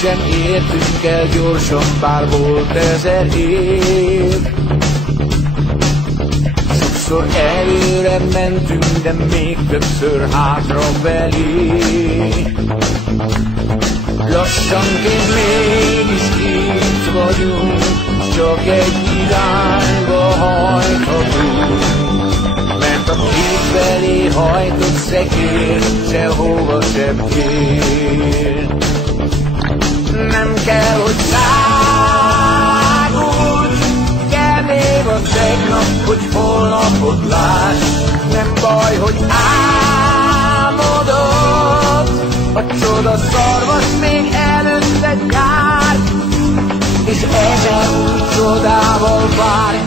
Sem értünk el gyorsan, bár volt 1000 év. Sokszor előre mentünk, de még többször hátrafelé. Lassanként mégis itt vagyunk, csak egy irányba hajthatunk. Mert a két felé hajtott szekér sehova sem kér. Nem kell, hogy szágulj, kell még a tegnap, hogy holnapot láss. Nem baj, hogy álmodod, a csoda szarvas még előtted jár, és ezer új csodával várj.